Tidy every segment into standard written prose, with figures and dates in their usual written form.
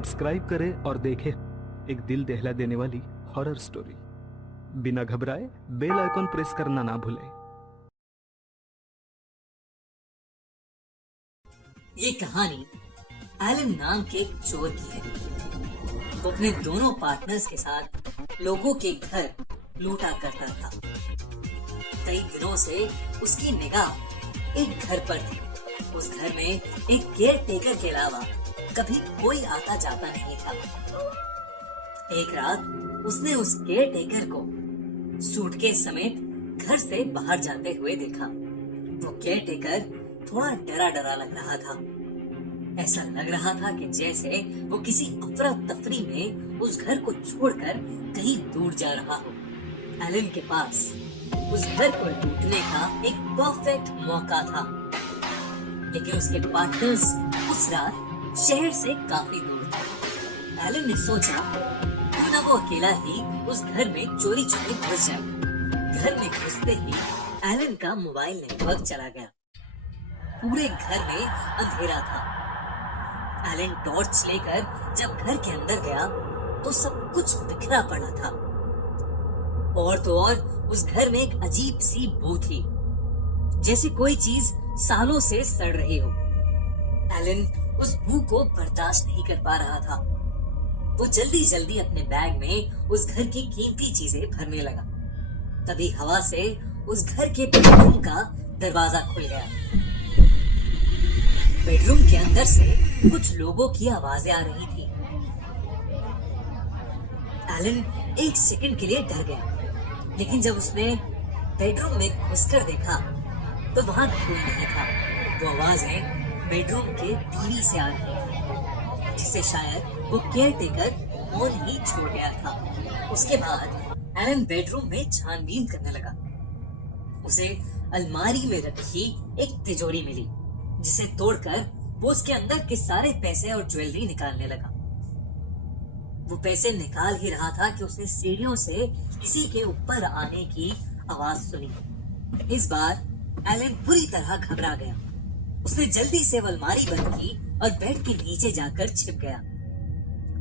Subscribe करें और देखें एक दिल दहला देने वाली हॉरर स्टोरी। बिना घबराए बेल आइकॉन प्रेस करना ना भूलें। ये कहानी एलन नाम के एक चोर की है। वो अपने दोनों पार्टनर्स के साथ लोगों के घर लूटा करता था। कई दिनों से उसकी निगाह एक घर पर थी। उस घर में एक केयर टेकर के अलावा कभी कोई आता जाता नहीं था। एक रात उसने उस केयर टेकर को सूटकेस समेत घर से बाहर जाते हुए देखा। वो केयर टेकर थोड़ा डरा डरा लग रहा था। ऐसा लग रहा था कि जैसे वो किसी अफरा तफरी में उस घर को छोड़कर कहीं दूर जा रहा हो। एलन के पास उस घर को लूटने का एक परफेक्ट मौका था, लेकिन उसके पार्टनर्स उस रात शहर से काफी दूर थे। एलन ने सोचा क्यों न वो अकेला ही उस घर में चोरी छुपे घुस जाए। घर में घुसते ही एलन का मोबाइल नेटवर्क चला गया। पूरे घर में अंधेरा था। एलन टॉर्च लेकर जब घर के अंदर गया तो सब कुछ बिखरा पड़ा था। और तो और उस घर में एक अजीब सी बू थी, जैसे कोई चीज सालों से सड़ रही हो। एलन उस बू को बर्दाश्त नहीं कर पा रहा था। वो जल्दी जल्दी अपने बैग में उस घर की कीमती चीजें भरने लगा। तभी हवा से उस घर के बेडरूम का दरवाजा खुल गया। बेडरूम के अंदर से कुछ लोगों की आवाजें आ रही थी। एलन एक सेकंड के लिए डर गया, लेकिन जब उसने बेडरूम में घुसकर देखा तो वहां कोई नहीं था। वो आवाजें बेडरूम के टीवी से आ रही थी, जिसे शायद वो केयर टेकर ऑन ही छोड़ गया था। उसके बाद एलन बेडरूम में छानबीन करने लगा। उसे अलमारी में रखी एक तिजोरी मिली, जिसे तोड़कर वो उसके अंदर के सारे पैसे और ज्वेलरी निकालने लगा। वो पैसे निकाल ही रहा था कि उसने सीढ़ियों से किसी के ऊपर आने की आवाज सुनी। इस बार एलन पूरी तरह घबरा गया। उसने जल्दी से अलमारी बंद की और बेड के नीचे जाकर छिप गया।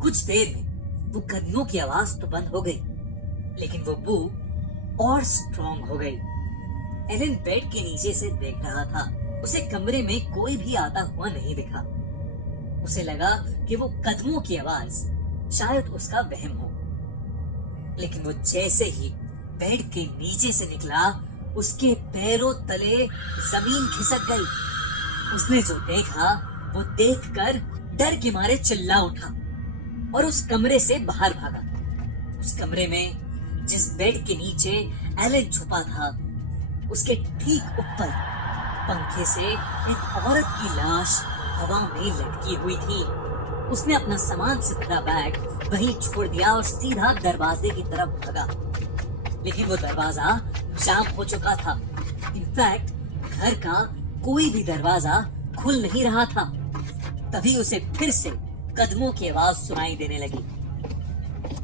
कुछ देर में वो कदमों की आवाज तो बंद हो गई, लेकिन वो बू और स्ट्रॉन्ग हो गई। एलन बेड के नीचे से देख रहा था। उसे कमरे में कोई भी आता हुआ नहीं दिखा। उसे लगा कि वो कदमों की आवाज शायद उसका वहम हो, लेकिन वो जैसे ही बेड के नीचे से निकला, उसके पैरों तले जमीन खिसक गई। उसने जो देखा वो देखकर डर के मारे चिल्ला उठा और उस कमरे से बाहर भागा। उस कमरे में जिस बेड के नीचे एलन छुपा था, उसके ठीक ऊपर पंखे से एक औरत की लाश हवा में लटकी हुई थी। उसने अपना सामान से भरा बैग वहीं छोड़ दिया और सीधा दरवाजे की तरफ भागा, लेकिन वो दरवाजा जाम हो चुका था। इनफैक्ट घर का कोई भी दरवाजा खुल नहीं रहा था। तभी उसे फिर से कदमों की आवाज सुनाई देने लगी।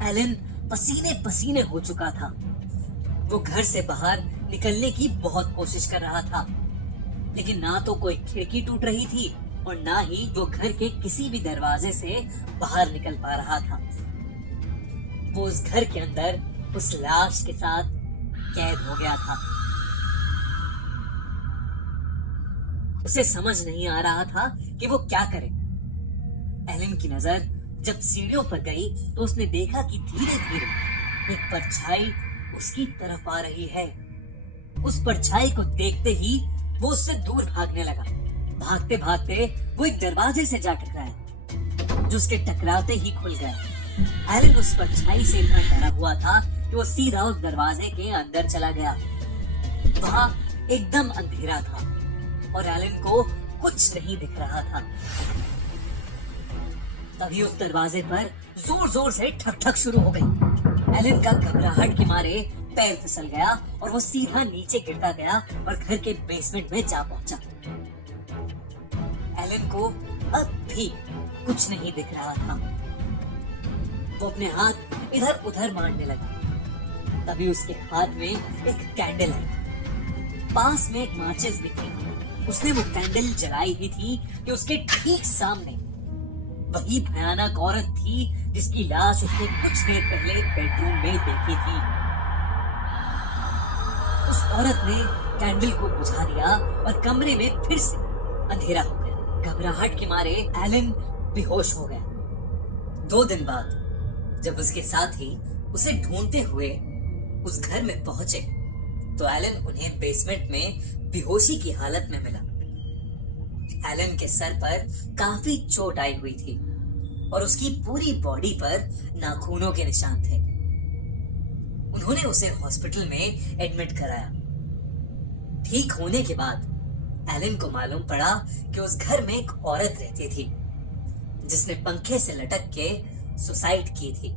एलन पसीने पसीने हो चुका था। वो घर से बाहर निकलने की बहुत कोशिश कर रहा था, लेकिन ना तो कोई खिड़की टूट रही थी और ना ही वो घर के किसी भी दरवाजे से बाहर निकल पा रहा था। वो उस घर के अंदर उस लाश के साथ कैद हो गया था। उसे समझ नहीं आ रहा था कि वो क्या करे। एलन की नजर जब सीढ़ियों पर गई तो उसने देखा कि धीरे धीरे एक परछाई उसकी तरफ आ रही है। उस परछाई को देखते ही वो उससे दूर भागने लगा। भागते भागते वो एक दरवाजे से जा टकराया, जो उसके टकराते ही खुल गया। एलन उस परछाई से इतना डरा हुआ था कि वो सीधा उस दरवाजे के अंदर चला गया। वहां एकदम अंधेरा था और एलन को कुछ नहीं दिख रहा था। तभी उस दरवाजे पर जोर जोर से ठक ठक शुरू हो गई। एलन का घबराहट के मारे पैर फिसल गया और वो सीधा नीचे गिरता गया और घर के बेसमेंट में जा पहुंचा। एलन को अब भी कुछ नहीं दिख रहा था। वो अपने हाथ इधर उधर मारने लगा। तभी उसके हाथ में एक कैंडल आई। पास में एक माचिस भी थी। उसने वो कैंडल जलाई ही थी कि उसके ठीक सामने वही भयानक औरत थी जिसकी लाश उसने कुछ देर पहले बेडरूम में देखी थी। उस औरत ने कैंडल को बुझा दिया और कमरे में फिर से अंधेरा हो गया। घबराहट के मारे एलन बेहोश हो गया। 2 दिन बाद जब उसके साथी उसे ढूंढते हुए उस घर में पहुंचे तो एलन उन्हें बेसमेंट में बेहोशी की हालत में मिला। एलन के सर पर काफी चोट आई हुई थी और उसकी पूरी बॉडी पर नाखूनों के निशान थे। उन्होंने उसे हॉस्पिटल में एडमिट कराया। ठीक होने के बाद एलन को मालूम पड़ा कि उस घर में एक औरत रहती थी जिसने पंखे से लटक के सुसाइड की थी।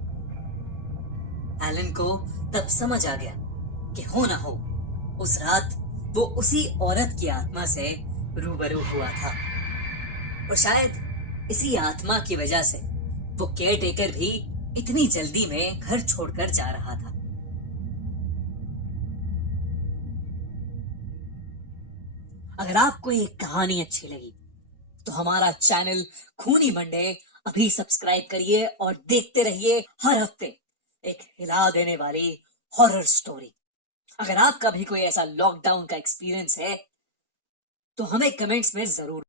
एलन को तब समझ आ गया कि हो ना हो उस रात वो उसी औरत की आत्मा से रूबरू हुआ था और शायद इसी आत्मा की वजह से वो केयरटेकर भी इतनी जल्दी में घर छोड़कर जा रहा था। अगर आपको ये कहानी अच्छी लगी तो हमारा चैनल खूनी मंडे अभी सब्सक्राइब करिए और देखते रहिए हर हफ्ते एक हिला देने वाली हॉरर स्टोरी। अगर आपका भी कोई ऐसा लॉकडाउन का एक्सपीरियंस है तो हमें कमेंट्स में जरूर